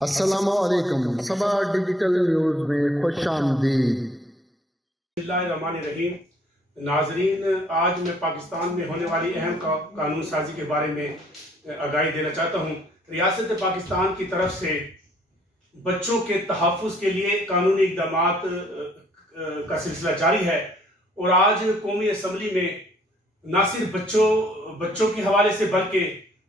अस्सलामुअलैकुम, सबा digital news में खुश आमदीद। बिस्मिल्लाहिर्रहमानिर्रहीम। नाजरीन, आज मैं पाकिस्तान में होने वाली अहम कानून साजी के बारे में आगाही देना चाहता हूँ। रियासत पाकिस्तान की तरफ से बच्चों के तहफ़्फ़ुज़ के लिए कानूनी इक़दामात का सिलसिला जारी है और आज कौमी असम्बली में न सिर्फ बच्चों के हवाले से बल्कि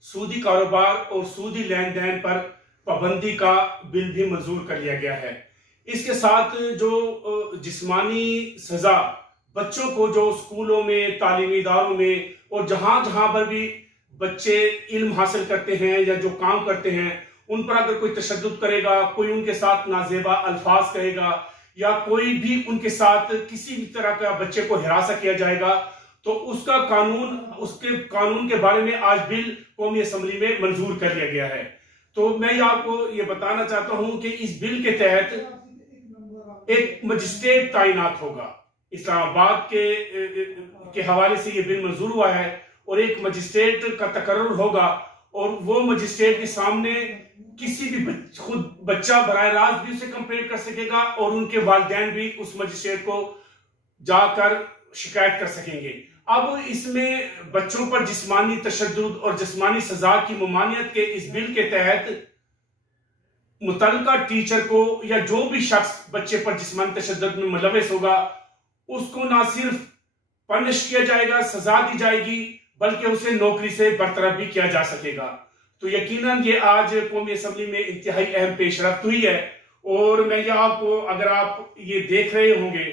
सूदी कारोबार और सूदी लेन देन पर पाबंदी का बिल भी मंजूर कर लिया गया है। इसके साथ जो जिस्मानी सजा बच्चों को जो स्कूलों में, तालीमी इदारों में और जहां जहां पर भी बच्चे इल्म हासिल करते हैं या जो काम करते हैं उन पर अगर कोई तशद्दुद करेगा, कोई उनके साथ नाजेबा अल्फाज कहेगा या कोई भी उनके साथ किसी भी तरह का बच्चे को हिरासा किया जाएगा तो उसके कानून के बारे में आज बिल कौमी असम्बली में मंजूर कर लिया गया है। तो मैं आपको ये बताना चाहता हूं कि इस बिल के तहत एक मजिस्ट्रेट तैनात होगा। इस्लामाबाद के हवाले से ये बिल मंजूर हुआ है और एक मजिस्ट्रेट का तकर्रुर होगा और वो मजिस्ट्रेट के सामने किसी भी खुद बच्चा बराह रास्त भी उसे कंप्लेंट कर सकेगा और उनके वालिदैन भी उस मजिस्ट्रेट को जाकर शिकायत कर सकेंगे। अब इसमें बच्चों पर जिस्मानी तशद्दुद और जिस्मानी सजा की ममानियत के इस बिल के तहत मुतल्लिका टीचर को या जो भी शख्स बच्चे पर जिस्मानी तशद्दुद में मुलव्वस होगा उसको ना सिर्फ पनिश किया जाएगा, सजा दी जाएगी, बल्कि उसे नौकरी से बरतरफ भी किया जा सकेगा। तो यकीनन ये आज कौमी असम्बली में इंतहाई अहम पेशरफ्त हुई है और मैं ये आपको, अगर आप ये देख रहे होंगे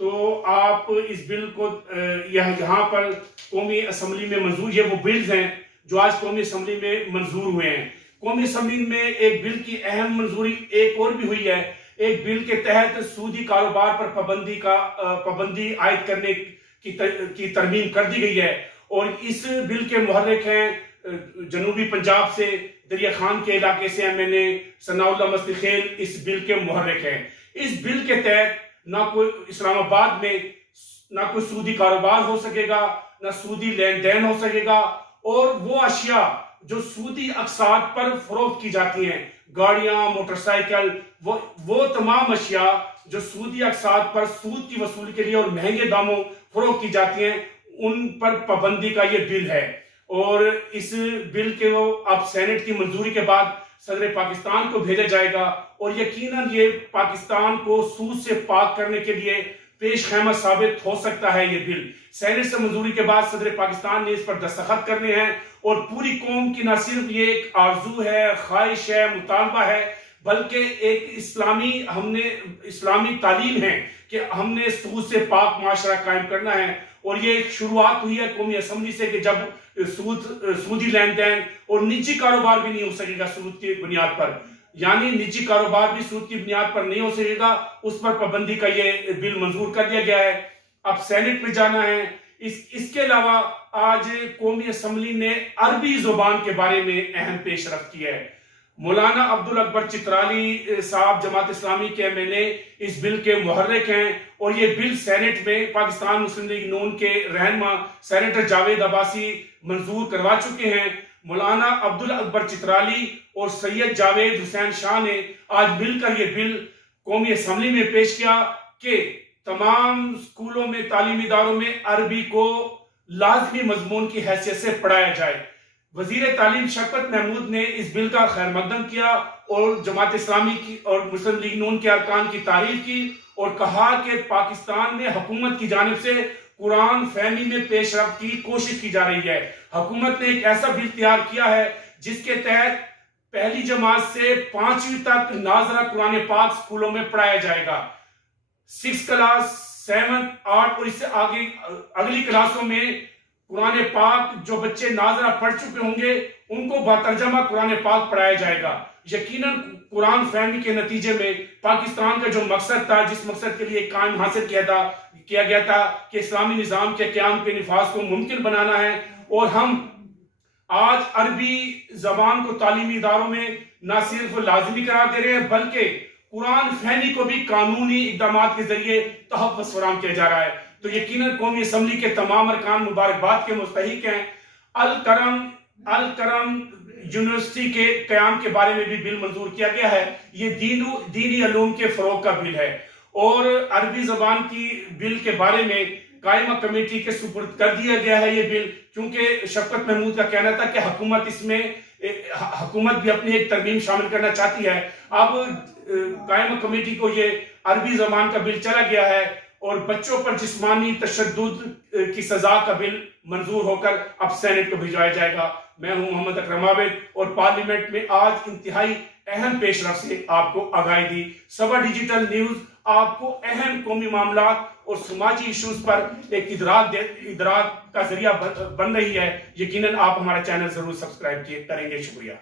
तो आप इस बिल को यहाँ पर कौमी असम्बली में मंजूर, ये वो बिल्स हैं जो आज कौमी असम्बली में मंजूर हुए हैं। कौमी असम्बली में एक बिल की अहम मंजूरी एक और भी हुई है। एक बिल के तहत सूदी कारोबार पर पाबंदी आयद करने की तरमीम कर दी गई है और इस बिल के मुहर्रिक हैं जनूबी पंजाब से दरिया खान के इलाके से MNA सनाउल्लाह मस्तिखेल इस बिल के मुहर्रिक हैं। इस बिल के तहत ना कोई इस्लामाबाद में ना कोई सूदी कारोबार हो सकेगा, ना सूदी लेन देन हो सकेगा और वो अशिया जो सूदी अकसाद पर फरोख्त की जाती हैं, गाड़ियां, मोटरसाइकिल, वो तमाम अशिया जो सूदी अकसाद पर सूद की वसूली के लिए और महंगे दामों फरोख्त की जाती हैं, उन पर पाबंदी का ये बिल है। और इस बिल के वो अब सेनेट की मंजूरी के बाद सदर पाकिस्तान को भेजा जाएगा और यकीनन ये पाकिस्तान को सूद से पाक करने के लिए पेश खैमा साबित हो सकता है। ये बिल सेनेट से मंजूरी के बाद सदर पाकिस्तान ने इस पर दस्तखत करने हैं और पूरी कौम की न सिर्फ ये एक आरजू है, ख्वाहिश है, मुतालबा है, बल्कि एक इस्लामी तालीम है कि हमने सूद से पाक माशरा कायम करना है। और ये एक शुरुआत हुई है कौमी असम्बली से कि जब सूदी लेन देन और निजी कारोबार भी नहीं हो सकेगा सूद की बुनियाद पर, यानी निजी कारोबार भी सूद की बुनियाद पर नहीं हो सकेगा, उस पर पाबंदी का ये बिल मंजूर कर दिया गया है। अब सेनेट में जाना है। इसके अलावा आज कौमी असम्बली ने अरबी जुबान के बारे में अहम पेशरफ्त की है। मौलाना अब्दुल अकबर चित्राली साहब जमात इस्लामी के MNA इस बिल के मुहर्रिक हैं और ये बिल सेनेट में पाकिस्तान मुस्लिम लीग नून के रहनुमा सेनेटर जावेद अब्बासी मंजूर करवा चुके हैं। मौलाना अब्दुल अकबर चित्राली और सैयद जावेद हुसैन शाह ने आज मिलकर ये बिल कौमी असम्बली में पेश किया कि तमाम स्कूलों में, तालीमी इदारों में अरबी को लाजमी मजमून की हैसियत से पढ़ाया जाए। वजीर तालीम शफकत महमूद ने इस बिल का खैर मकदम किया और जमात इस्लामी की और मुस्लिम लीग नून के अरकान की तारीफ की और कहा कि पाकिस्तान में हुकूमत की जानिब से कुरान फहमी में पेशरफ्त की कोशिश की जा रही है। हुकूमत ने एक ऐसा बिल तैयार किया है जिसके तहत पहली जमात से 5वीं तक नाजरा कुरान पाक स्कूलों में पढ़ाया जाएगा। 6 क्लास, 7, 8 और इससे आगे अगली क्लासों में कुरान पाक जो बच्चे नाजरा पढ़ चुके होंगे उनको बातर्जमा कुरान पाक पढ़ाया जाएगा। यकीनन कुरान फहमी के नतीजे में पाकिस्तान का जो मकसद था, जिस मकसद के लिए कायम हासिल किया गया था कि इस्लामी निज़ाम के क़याम के निफाज को मुमकिन बनाना है, और हम आज अरबी जबान को तालीमी इदारों में न सिर्फ लाजमी करार दे रहे हैं बल्कि कुरान फहमी को भी कानूनी इक़दामात के जरिए तहफ़्फ़ुज़ फराहम किया जा रहा है। तो यकीनन कौमी असम्बली के तमाम अरकान मुबारकबाद के मुस्तहिक हैं। अल करम यूनिवर्सिटी के कयाम के बारे में भी बिल मंजूर किया गया है। ये दीनी उलूम के फरोग का बिल है और अरबी जबान की बिल के बारे में कायमा कमेटी के सुपुर्द कर दिया गया है ये बिल, क्योंकि शफकत महमूद का कहना था कि हुकूमत भी अपनी एक तरमीम शामिल करना चाहती है। अब कायमा कमेटी को ये अरबी जबान का बिल चला गया है और बच्चों पर जिस्मानी तशद्दुद की सजा का बिल मंजूर होकर अब सेनेट को भिजवाया जाएगा। मैं हूं मोहम्मद अकरम आबिद और पार्लियामेंट में आज इंतहाई अहम पेशरफ से आपको आगाही दी। सबा डिजिटल न्यूज आपको अहम कौमी मामला और समाजी इश्यूज पर एक इदराक का जरिया बन रही है। यकीनन आप हमारा चैनल जरूर सब्सक्राइब करेंगे। शुक्रिया।